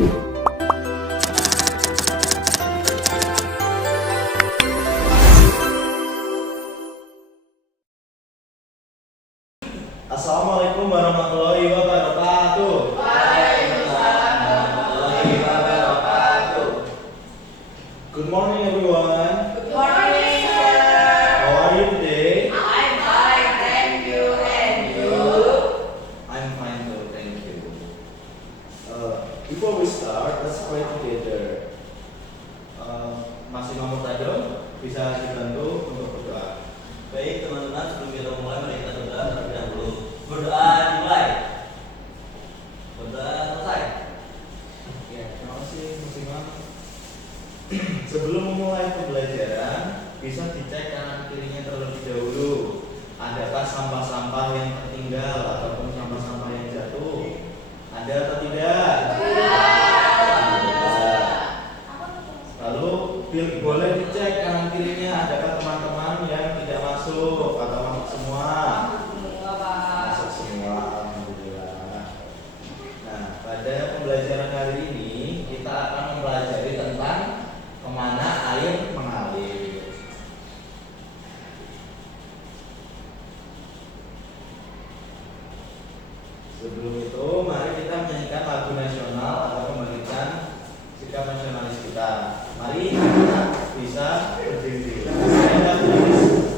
Assalamualaikum warahmatullahi wabarakatuh. Waalaikumsalam warahmatullahi wabarakatuh. Good morning everyone. Good morning, sir. How are you today? I'm fine, thank you. And you? I'm fine too, thank you. Before we start, let's pray together. Masih nomor tajam, bisa dibantu untuk berdoa. Baik teman-teman, sebelum kita mulai mari kita berdoa terlebih dahulu. Berdoa dimulai. Berdoa selesai. Ya, terima kasih Mas Imam. Sebelum memulai pembelajaran, bisa dicek kanan kirinya terlebih dahulu. Adakah sampah-sampah yang tertinggal ataupun sampah-sampah yang jatuh? Ada atau tidak? Lalu boleh dicek kanan kirinya adakah teman-teman yang tidak masuk atau masuk semua? Masuk semua, alhamdulillah. Nah, pada pembelajaran hari ini kita akan mempelajari tentang kemana air mengalir. Sebelum itu, mari kita menyanyikan lagu nasional atau memberikan sikap nasionalis kita. Mari kita bisa berdiri. Stand up, please.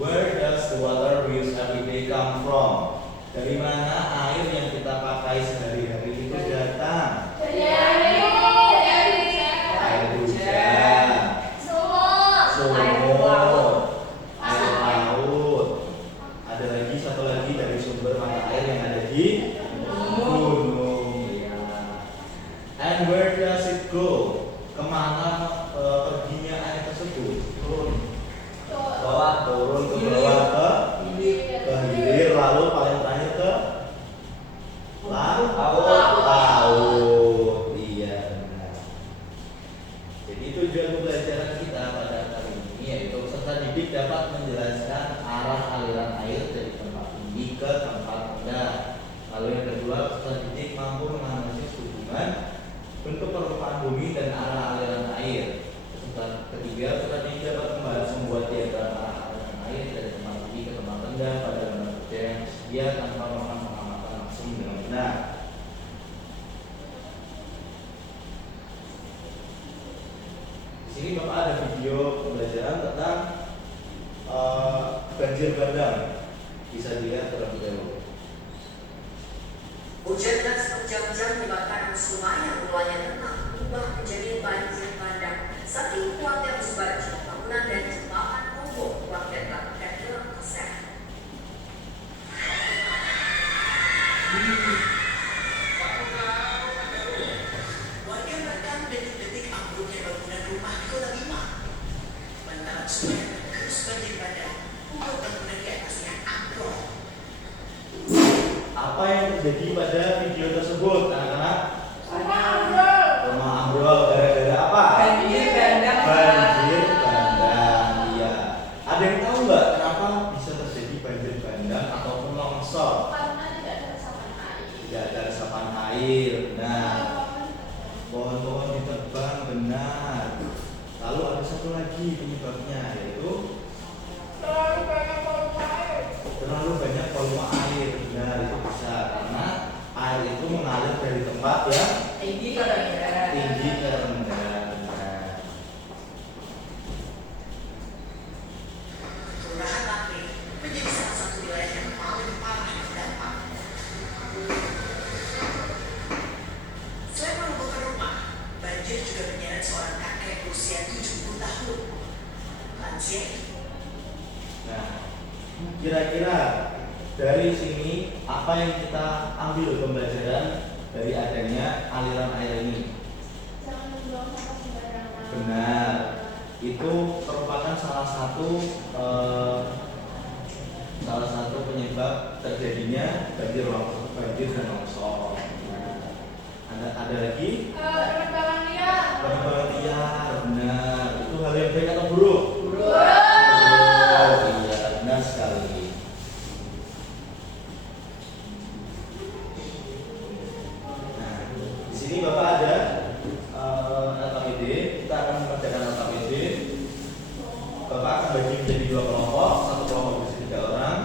Where does the water we use every day come from? Dari mana air yang kita pakai sehari-hari itu datang? Air hujan, sumur, air laut. Ada lagi satu lagi dari sumber mata air yang ada di gunung. Ya. And where does it go? Kemana perginya air tersebut? Turun ke bawah ke hilir, lalu paling terakhir ke laut. Iya benar. Jadi tujuan pembelajaran kita pada kali ini yaitu peserta didik dapat menjelaskan arah aliran air dari tempat tinggi ke tempat rendah. Lalu yang kedua, peserta didik mampu menganalisis hubungan bentuk permukaan bumi dan arah aliran air. Ketiga, peserta didik dapat membahas membuat diagram arah aliran air dari tempat tinggi ke tempat rendah pada lembaga kerja yang tersedia tanpa melakukan pengamatan langsung dengan benar. Di sini Bapak ada video pembelajaran tentang banjir bandang. Bisa dilihat terlebih dahulu. Hujan deras berjam-jam menyebabkan arus sungai yang mulanya tenang berubah menjadi banjir bandang. Saking kuatnya arus banjir, bangunan dan jembatan roboh, warga melakukan hilang kesan. Warga merekam detik-detik ambruknya bangunan rumah di Kota Bima. Bantaran sungai terus banjir bandang, membuat bangunan di atasnya ambrol. Apa yang terjadi pada video tersebut, anak-anak? Rumah ambrol. Rumah ambrol gara-gara apa? Banjir bandang. Banjir bandang. Iya. Ada yang tahu nggak kenapa bisa terjadi banjir bandang ataupun longsor? Karena tidak ada resapan air. Tidak ada resapan air. Benar. Pohon-pohon ditebang, benar. Lalu ada satu lagi penyebabnya, yaitu Terlalu banyak volume air. terlalu banyak volume air. Benar, itu bisa karena air itu mengalir dari tempat yang Tinggi ke rendah. tinggi ke rendah. Benar. Kelurahan Lakri menjadi salah satu wilayah yang paling parah terdampak. Selain melumpuhkan rumah, banjir juga menyeret seorang kakek berusia 70 tahun. Lansia itu Nah, kira-kira dari sini apa yang kita ambil pembelajaran dari adanya aliran air ini? Jangan membuang sampah sembarangan. Benar. Itu merupakan salah satu penyebab terjadinya banjir dan longsor. Nah, ada lagi Penebangan liar. penebangan liar. Benar. Itu hal yang baik atau buruk? Oh iya, benar sekali. Nah, di sini Bapak ada LKPD. Kita akan mengerjakan LKPD. Bapak akan bagi menjadi 2 kelompok. Satu kelompok berisi 3 orang.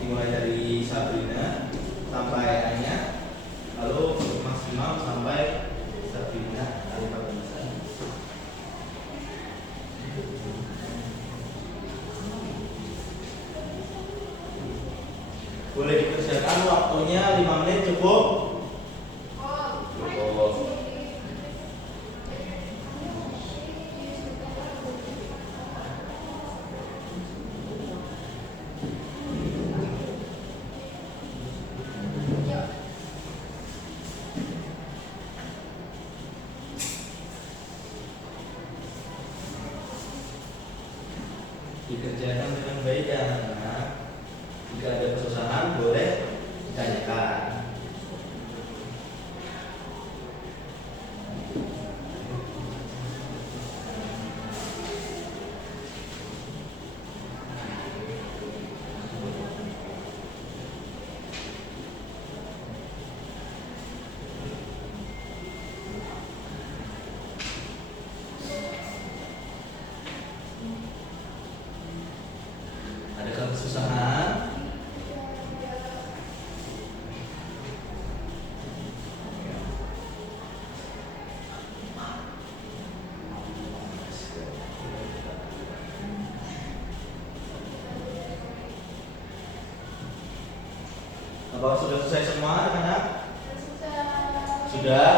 Dimulai dari Sabrina sampai Anya, lalu maksimal sampai Sabrina Alifah Nisa. Boleh dikerjakan, waktunya 5 menit cukup. Cukup. Dikerjakan dengan baik ya anak-anak. Jika ada kesusahan boleh ditanyakan. Adakah kesusahan? Apakah sudah selesai semua anak-anak? Sudah?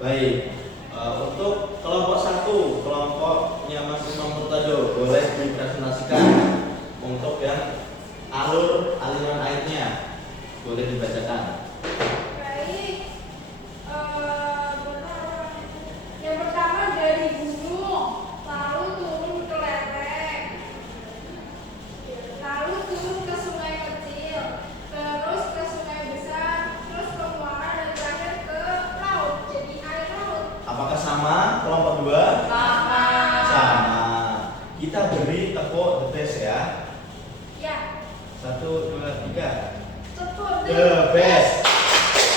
Baik. Untuk kelompok 1, kelompoknya Mas Imam Murtado, boleh dipresentasikan untuk yang aliran airnya. Boleh dibacakan. Baik. Yang pertama dari gunung, lalu turun ke lereng, lalu turun ke sungai kecil, terus ke sungai besar, terus ke muara dan terakhir ke laut. Jadi air laut. Apakah sama kelompok 2? Sama. Kita beri tepuk the best ya. Ya. 1, 2, 3. Tepuk The best.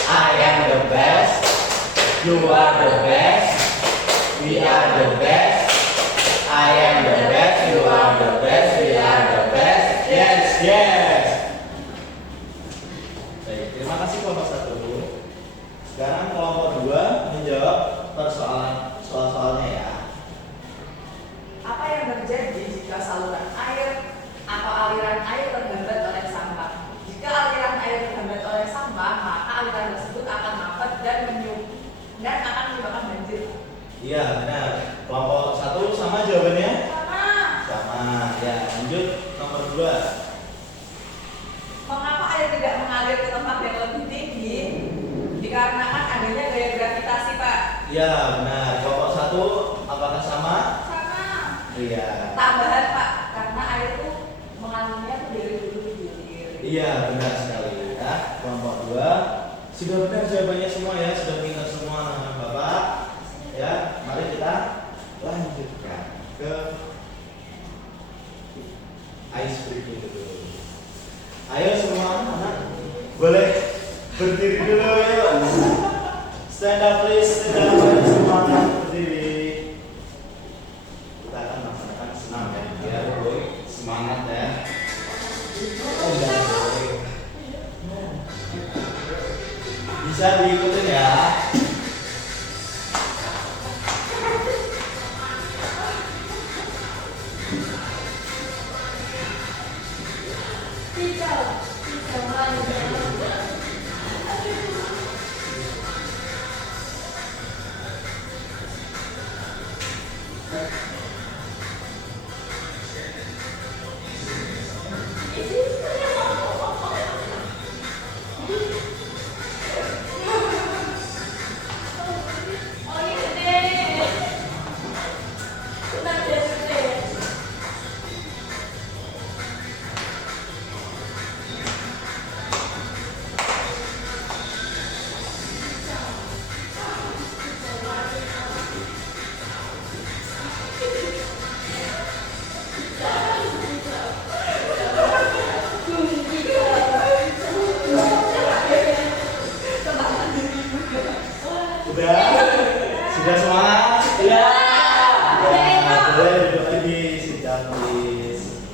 I am the best. You are the best. We are the best. I am the best. You are the best. We are the best. Yes, yes. Baik, terima kasih kelompok 1. Sekarang kelompok 2 menjawab soal-soalnya ya. Apa yang terjadi jika saluran air atau aliran air terhambat oleh sampah? Jika aliran air terhambat oleh sampah, maka aliran tersebut akan mampet dan akan menyebabkan banjir. Iya, benar. Kelompok 1 sama jawabannya? Sama. Sama. Ya, lanjut nomor 2. Mengapa air tidak mengalir ke tempat yang lebih tinggi? Dikarenakan adanya gaya gravitasi, Pak. Ya, benar. Kelompok 1 apakah sama? Sama. Iya. Tambahan Pak, karena air itu mengalirnya tuh dari hulu ke hilir. Iya, benar sekali ya. Kelompok 2 sudah benar jawabannya semua ya, sudah pintar semua anak Bapak. Ya, mari kita lanjutkan ke ice breaking dulu. Ayo semua anak boleh berdiri dulu ya. Stand up please, stand up semua anak berdiri. Kita akan melaksanakan senam ya, biar boy semangat ya. Bisa diikutin ya. Sudah semangat? Ya. Boleh duduk lagi, sudah please.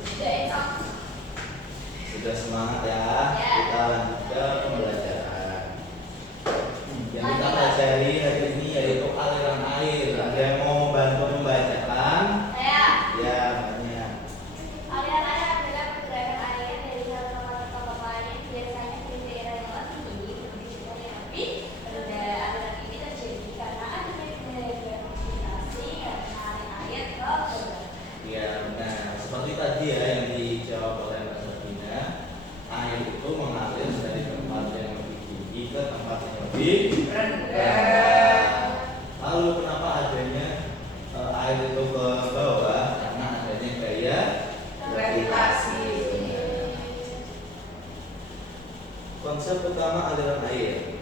Sudah semangat ya. Kita lanjut ke pembelajaran. Yang kita pelajari hari ini yaitu aliran air. Ada yang mau membantu membacakan? Ya, banyak. Aliran air adalah pergerakan air dari satu tempat ke tempat lain, biasanya di daerah yang lebih tinggi, berbeda yang lebih rendah. Aliran ini terjadi karena adanya gravitasi yang menarik air ke bawah. Ya, benar. Seperti tadi ya yang dijawab oleh Mbak Sabina, air itu mengalir dari tempat yang lebih tinggi ke tempat yang lebih rendah. Lalu kenapa adanya air itu ke bawah? Karena adanya gaya Gravitasi. Konsep utama aliran air.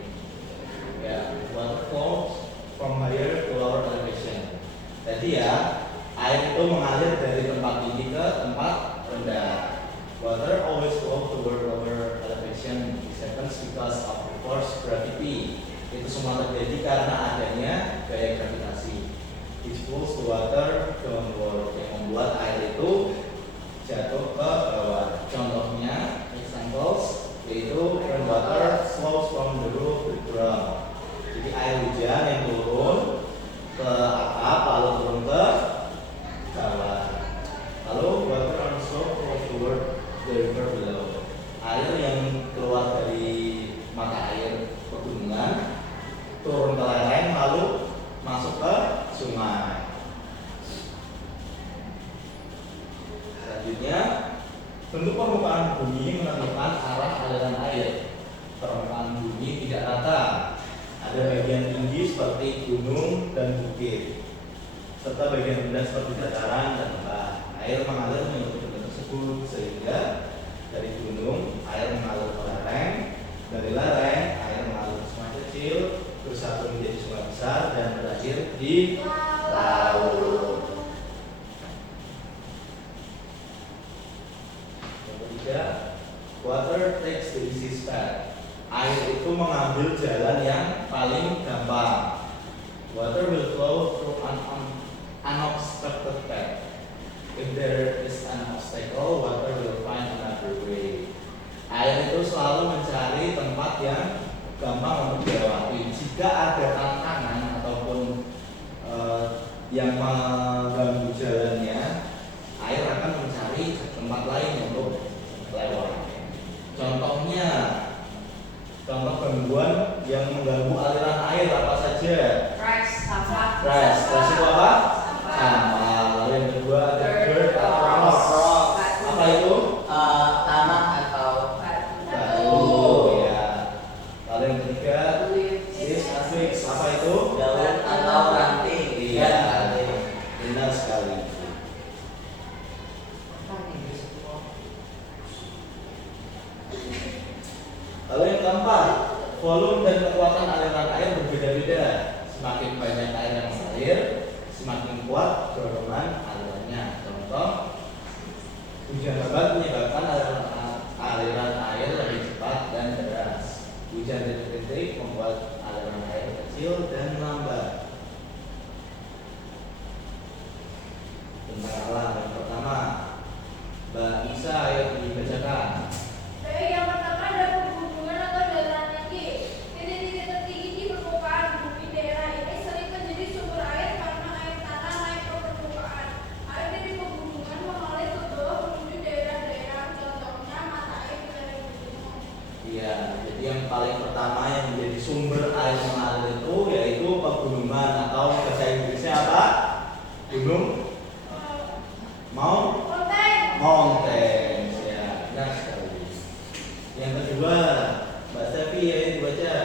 Ya, water flows from higher to lower elevation. Jadi ya, air itu mengalir dari tempat tinggi ke tempat rendah. Water always flows toward lower elevation. This happens because of the force gravity. Itu semua terjadi karena adanya gaya gravitasi. Which pulls the water downward, yang membuat air itu jatuh ke bawah. Contohnya, examples yaitu rainwater flows from the roof to the ground. Jadi air hujan yang turun ke atap lalu turun ke bawah. Lalu water on slope flows toward the river below. Air yang keluar dari mata air pegunungan turun ke lereng lalu masuk ke sungai. Selanjutnya, bentuk permukaan bumi menentukan arah aliran air. Permukaan bumi tidak rata. Ada bagian tinggi seperti gunung dan bukit, serta bagian rendah seperti dataran dan lembah. Air mengalir mengikuti bentuk tersebut sehingga dari gunung air mengalir ke lereng, dari lereng air mengalir ke sungai kecil, bersatu menjadi sungai besar dan berakhir di laut. Yang ketiga, water takes the easiest path. Air itu mengambil jalan yang paling gampang. Water will flow through an unobstructed path. If there is an obstacle, water will find another way. Air itu selalu mencari tempat yang gampang untuk dilewati. Jika ada tantangan ataupun yang mengganggu jalannya, air akan mencari tempat lain untuk lewat. Contohnya, contoh gangguan yang mengganggu aliran air apa saja? Sampah. Crash itu apa? Sampah. Lalu yang kedua ada dirt atau rock. Apa itu? Tanah atau Batu. Ya. Lalu yang ketiga, this matrix. Apa itu? daun atau volume dan kekuatan aliran air berbeda-beda. Semakin banyak air yang mengalir, semakin kuat dorongan alirannya. Contoh, hujan lebat menyebabkan aliran air lebih cepat dan deras. Hujan titik-titik membuat aliran air kecil dan lambat. Tentang alam yang pertama, Mbak Isa yang dibacakan. Baik, yang pertama ada pegunungan atau dataran tinggi. Titik-titik tertinggi di permukaan bumi daerah ini sering menjadi sumber air karena air tanah naik ke permukaan. Air dari pegunungan mengalir ke bawah menuju daerah-daerah, contohnya mata air dari gunung. Iya, jadi yang paling pertama yang menjadi sumber air mengalir itu yaitu pegunungan atau bahasa Inggrisnya apa? Gunung? Mountains, ya, benar sekali. Yang kedua, Mbak Stevi ya dibaca.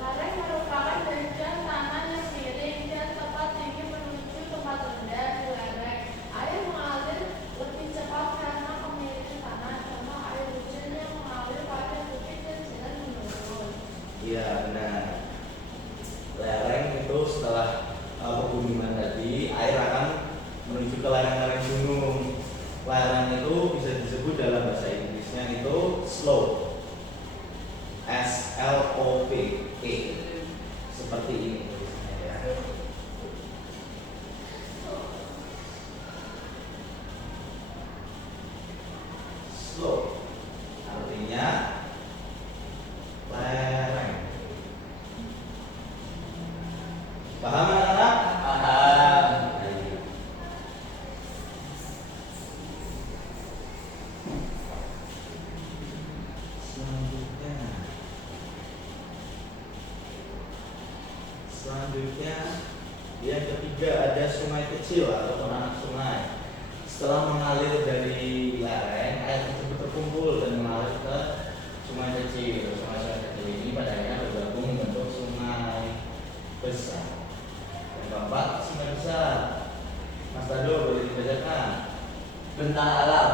Lereng merupakan bagian tanah yang miring dan tempat tinggi menuju tempat rendah di lereng. Air mengalir lebih cepat karena kemiringan tanah, contoh air hujan yang mengalir pada bukit dan jalan menurun. Iya, benar. Lereng itu setelah pegunungan tadi, air akan menuju ke lereng-lereng gunung. Lereng itu bisa disebut dalam bahasa Inggrisnya itu slope, S-L-O-P-E, seperti ini tulisannya ya. Slope artinya lereng. Paham anak-anak? Paham. Selanjutnya yang ketiga ada sungai kecil atau anak sungai. Setelah mengalir dari lereng, air tersebut terkumpul dan mengalir ke sungai kecil. Sungai kecil ini pada akhirnya bergabung membentuk sungai besar. Yang keempat, sungai besar. Mas Tado boleh dibacakan. Bentang alam,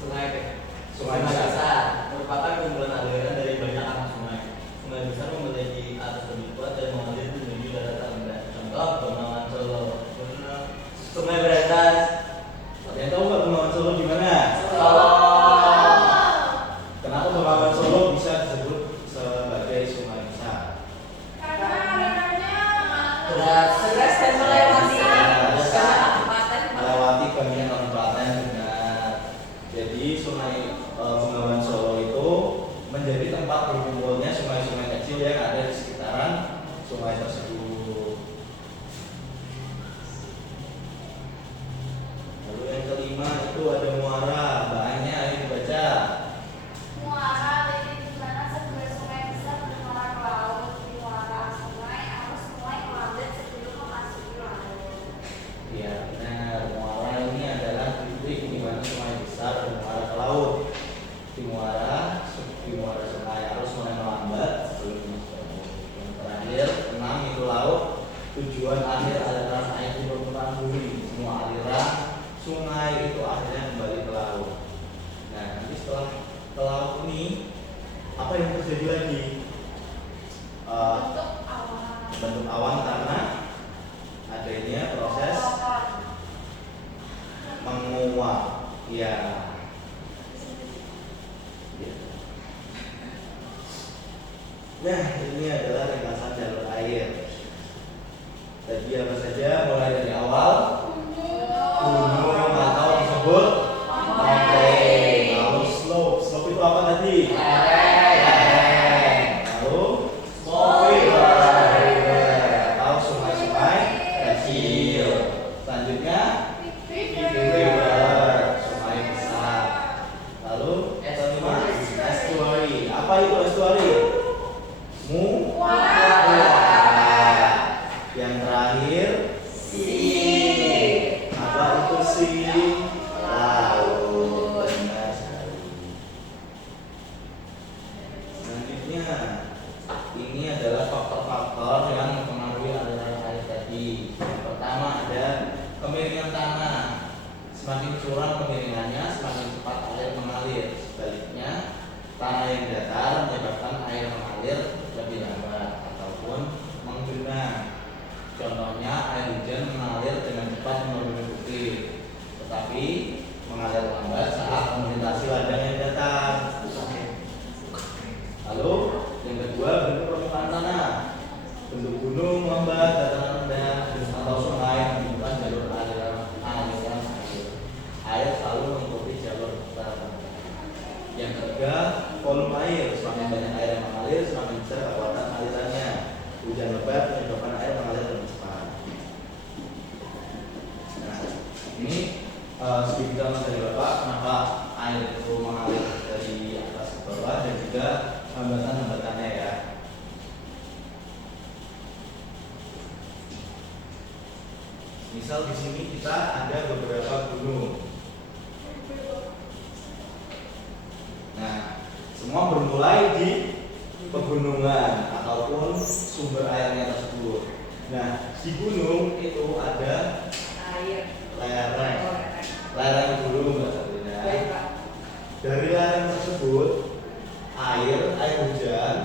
sungai Sungai besar merupakan kumpulan aliran dari banyak anak sungai. Sungai besar memiliki arus lebih kuat dan mengalir menuju daratan rendah. Contoh, Bengawan Solo. Sungai Berantas. Kalian tahu nggak Bengawan Solo di mana? Solo. Kenapa Bengawan Solo bisa disebut sebagai sungai besar? Karena alirannya Deras. Deras dan melewati Deras. banyak kabupaten. Melewati banyak kabupaten, benar. Jadi sungai Bengawan Solo itu menjadi tempat berkumpulnya sungai-sungai kecil yang ada di sekitaran sungai tersebut. Lalu yang kelima itu ada muara. Mbaknya ini dibaca. muara dari di mana sebuah sungai besar bermuara ke laut. Di muara sungai harus mulai melambat sebelum memasuki laut. Iya, benar. Muara ini adalah titik di mana sungai besar bermuara ke laut. Di muara sungai harus mulai melambat sebelum masuk ke laut. Yang terakhir, 6 itu laut. Tujuan akhir aliran air di permukaan bumi. Semua aliran sungai itu akhirnya kembali ke laut. Nah, nanti setelah ke laut ini, apa yang terjadi lagi? Untuk awan. Bentuk awan karena adanya proses menguap. Ya. Nah, ini adalah ringkasan jalur air. Tadi apa saja? Mulai dari awal, gunung atau disebut mountain. Lalu slope. Slope itu apa tadi? Lereng. Lalu river atau sungai-sungai kecil. Selanjutnya river, sungai besar. Lalu kelima, estuary. Apa itu estuary? Muara. Yang terakhir api mengalir lambat saat melintasi ladang yang datar. Lalu yang kedua, bentuk permukaan tanah. Bentuk gunung, lembah, dataran rendah, atau sungai menunjukkan jalur aliran air. Air selalu mengikuti jalur tertentu. Yang ketiga, volume air. Semakin banyak air yang mengalir, semakin besar kekuatan alirannya. Hujan lebat menyebabkan air mengalir lebih cepat. Nah, ini sedikit dari Bapak kenapa air itu mengalir dari atas ke bawah dan juga hambatan-hambatannya ya. Misal di sini kita ada beberapa gunung. Nah, semua bermulai di pegunungan ataupun sumber airnya tersebut. Nah, di gunung itu ada Air. lereng. Lereng gunung Mbak Sabrina. Baik, Pak. Dari lereng tersebut air hujan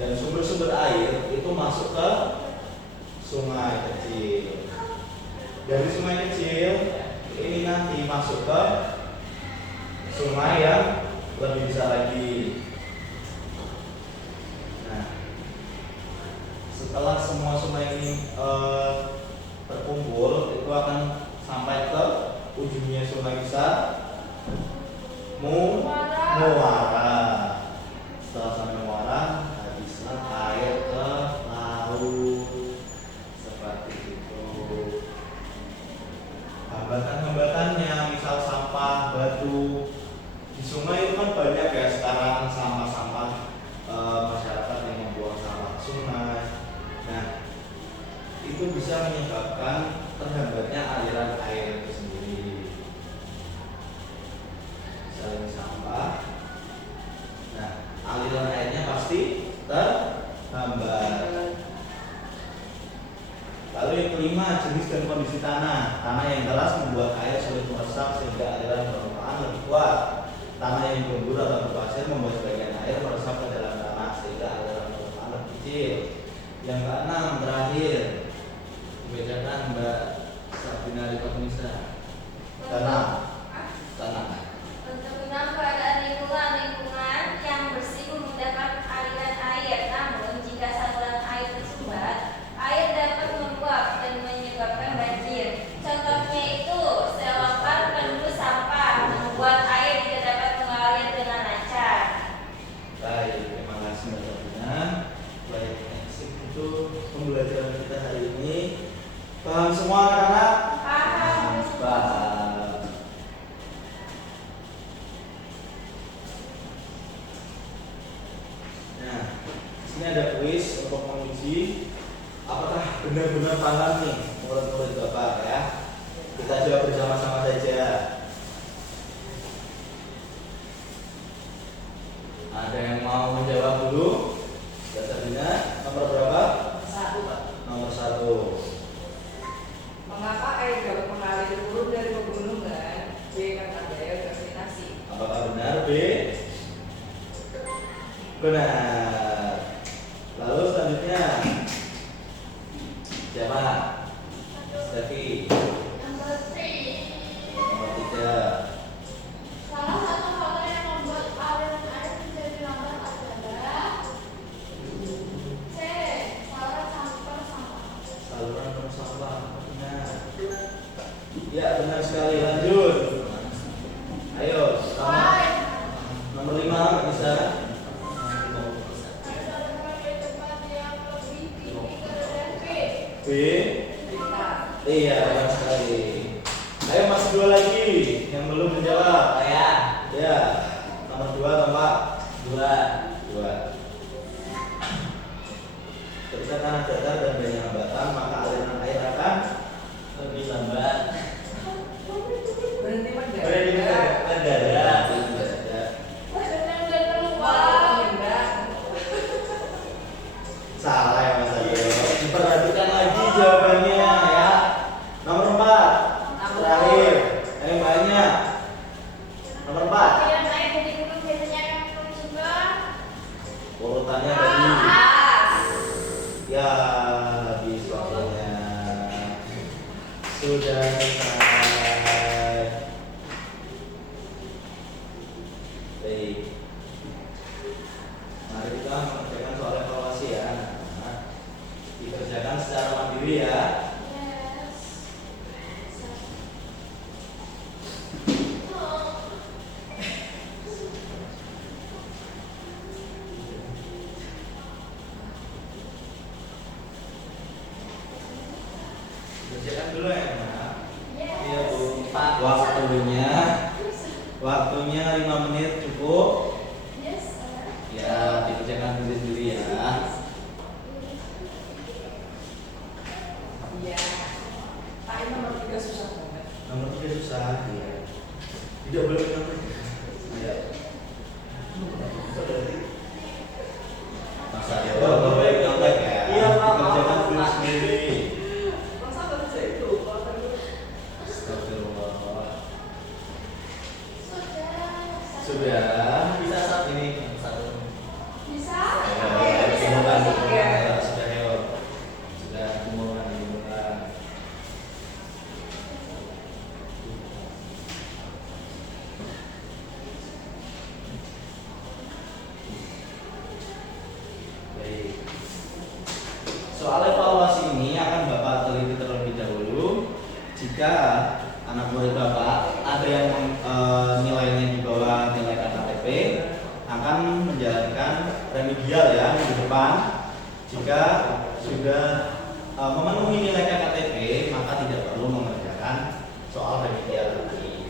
dan sumber-sumber air itu masuk ke sungai kecil. Dari sungai kecil ini nanti masuk ke sungai yang lebih besar lagi. Nah, setelah semua sungai ini terkumpul, itu akan sampai ke ujungnya sungai besar Muara. Setelah sampai Muara, habislah air ke laut. Seperti itu. Hambatan-hambatannya, misal sampah, batu. Di sungai itu kan banyak ya sekarang sampah-sampah masyarakat yang membuang sampah ke sungai. Nah, itu bisa menyebabkan terhambatnya aliran air itu sendiri. Misalnya sampah, nah aliran airnya pasti terhambat. Lalu yang kelima, jenis dan kondisi tanah. Tanah yang keras membuat air sulit meresap sehingga aliran permukaan lebih kuat. Tanah yang gembur atau berpasir membuat sebagian air meresap ke dalam tanah sehingga aliran permukaan lebih kecil. Yang keenam, terakhir, membedakan Mbak Sabrina Lipat-Nisa. Tanah. Untuk menambah keadaan lingkungan yang bersih memudahkan aliran air. Namun jika saluran air tersumbat, air dapat meluap dan menyebabkan banjir. Contohnya itu selokan penuh sampah membuat air tidak dapat mengalir dengan lancar. Baik, terima kasih Mbak Sabrina. Baik, itu pembelajaran kita hari ini. Paham semua anak-anak? Paham. Paham. Nah, di sini ada kuis untuk menguji apakah benar-benar paham nih murid-murid Bapak ya. Kita jawab bersama-sama saja. Ada yang mau menjawab dulu? Mbak Sabrina, nomor berapa? 1, Pak. Nomor 1. Mengapa air dapat mengalir turun dari pegunungan? B. Karena daya gravitasi. Apakah benar B? Benar. Lalu selanjutnya siapa? Stefi. Nomor 3. Nomor 3. Salah satu faktor yang membuat aliran air menjadi lambat adalah C. Saluran sampah. Saluran penuh sampah. Benar. Ya, benar sekali. Lanjut. Ayo, nomor 5 nggak bisa. B. Iya, benar sekali. Ayo masih 2 lagi yang belum menjawab. Ya, nomor 2 tambah 2. Ketika tanah datar dan banyak hambatan, maka aliran air akan lebih lambat. Berhenti mendadak. Berhenti mendadak. Salah ya Mas Ayo. Diperhatikan lagi jawabannya ya. Nomor 4. Terakhir. Ayo banyak. Nomor 4. Aliran air dari gunung biasanya akan bersumber. Urutannya tadi. Ya, habis waktunya. Sudah selesai. Baik. Mari kita mengerjakan soal evaluasi ya. Nah, dikerjakan secara mandiri ya. Kerjakan dulu ya, Nak. Iya, Bu. Waktunya 5 menit cukup. Ya, dikerjakan sendiri ya. Iya. Pak, ini nomor 3 susah banget. Nomor 3 susah. Iya. Tidak boleh nomor 3. Iya. Masa ya? Boleh nambah ya. Iya, Pak. Dikerjakan dulu sendiri. Masa baru saya itu? Kalau tadi Astagfirullah. Sudah. Sudah. Bisa saat ini satu. Bisa? Sudah ya. Sudah kumpulkan. Baik. Soal evaluasi ini akan Bapak teliti terlebih dahulu. Jika anak murid Bapak ada yang nilainya di bawah nilai KKTP, akan menjalankan remedial ya minggu depan. Jika sudah memenuhi nilai KKTP, maka tidak perlu mengerjakan soal remedial tadi.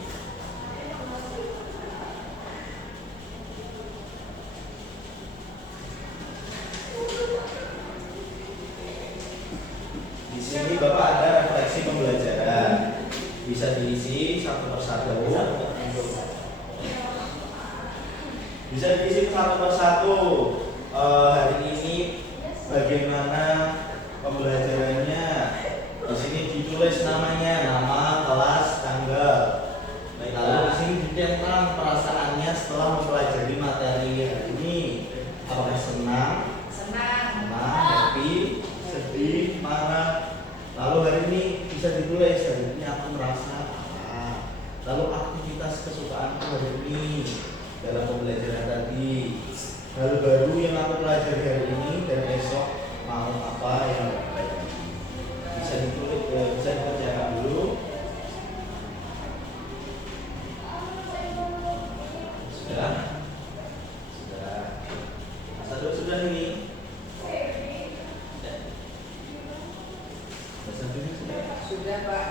Di sini Bapak ada refleksi pembelajaran, bisa diisi satu persatu. Bisa diisi satu persatu. Hari ini bagaimana pembelajarannya? Di sini ditulis namanya, nama, kelas, tanggal. Lalu di sini ditentang perasaannya setelah mempelajari materi hari ini. Apakah senang, senang. happy, sedih, marah. Lalu hari ini bisa ditulis, hari ini aku merasa apa. Lalu aktivitas kesukaanku hari ini dalam pembelajaran tadi. Hal baru yang aku pelajari hari ini dan esok mau apa yang aku pelajari. Bisa ditulis, bisa dikerjakan dulu. Sudah? Sudah. Sudah ini. Sudah, Pak.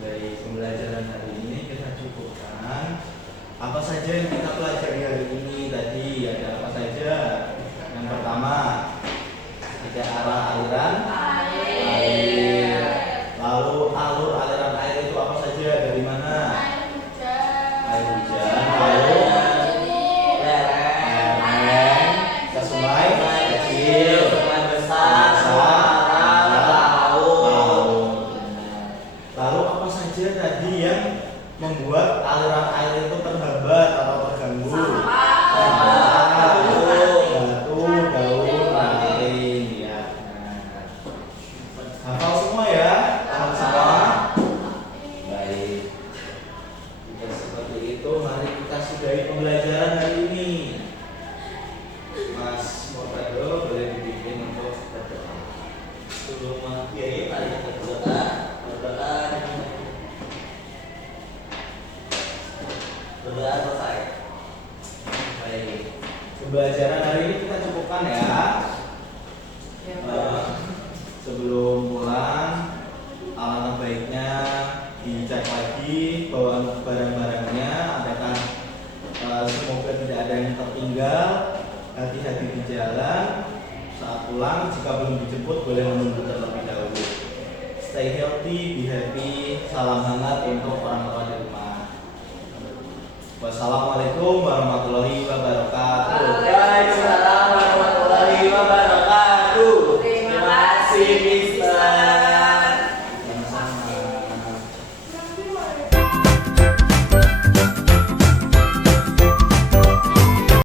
Dari pembelajaran hari ini kita cukupkan. Apa saja yang kita pelajari hari ini tadi? Ada apa saja? Yang pertama, ada arah aliran air. Lalu alur aliran air itu apa saja? Dari mana? Air hujan. Lalu lereng ke sungai kecil, Sungai besar, laut. Lalu apa saja tadi yang membuat aliran air itu terhambat atau terganggu? Batu, daun, ranting, ya. Hafal semua ya, hafal semua. Baik. Jika seperti itu, mari kita sudahi pembelajaran hari ini. Mas Mortado boleh dibimbing untuk berdoa. sebelum mengakhiri mari kita berdoa. Berdoa selesai. Baik. Pembelajaran hari ini kita cukupkan ya. Ya, Eh, Pak. sebelum pulang, alangkah baiknya dicek lagi bawaan barang-barangnya, adakah semoga tidak ada yang tertinggal. Hati-hati di jalan. Saat pulang, jika belum dijemput boleh menunggu terlebih dahulu. Stay healthy, be happy. Salam hangat untuk orang tua di rumah. Wassalamualaikum warahmatullahi wabarakatuh.